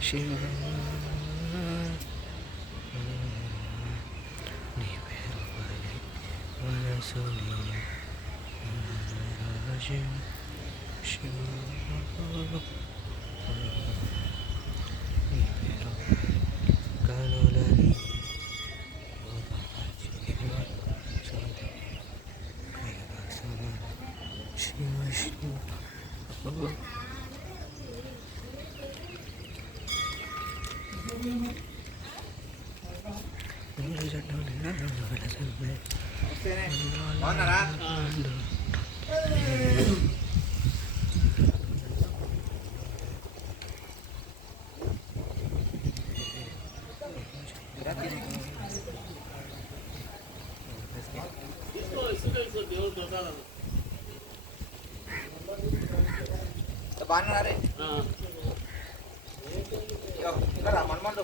శివ నీ పేరు పలి మనసుని రాజు శివ నీ పేరు కనులని శివ శివ బాగున్నారా? బాగున్నారా? ఇక్కడ మనమండు